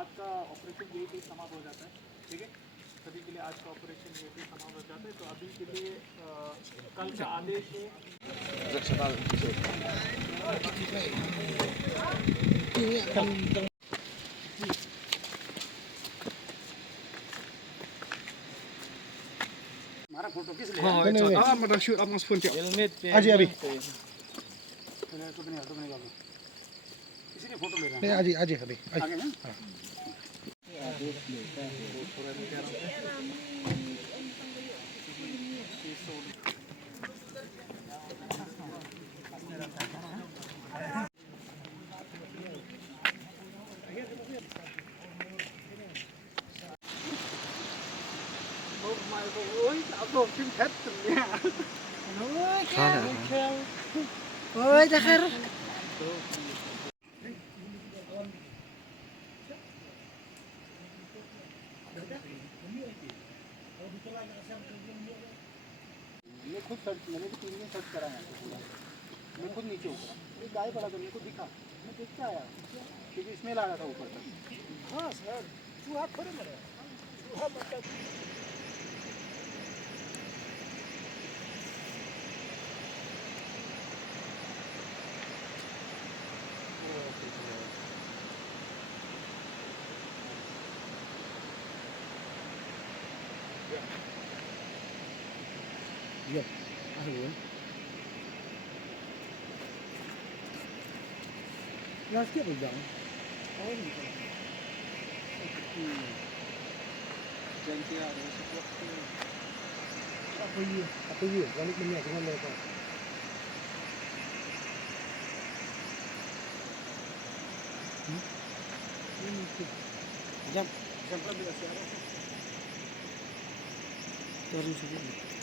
आज का ऑपरेशन यही पे समाप्त हो जाता है। ठीक है, सभी के लिए आज का ऑपरेशन यही पे समाप्त हो जाता है। तो अभी के लिए कल का आदेश है। हमारा फोटो किस लिए? हाँ मतलब शूट आप फोन किया अजी अभी तो नहीं निकालो, इसीलिए फोटो ले रहे हैं। अजी अजी अभी आगे हैं। ôi chắc khá मैं खुद सर्च, मैंने भी टीवी में सर्च करा है पूरा। मैं खुद नीचे उतरा, एक गाय पड़ा था, मेरे को दिखा, मैं देख के आया क्योंकि स्मेल आ रहा था ऊपर तक। हाँ सर, चूहा थोड़े मरे, चूहा मतलब Iya, ahli. Ya sikit berjam. Oh ni. जंती आ रही है। Apa ye? Balik minyak dengan lepas. Jam. जंपला भी ऐसे आ रहा है। Terus sikit.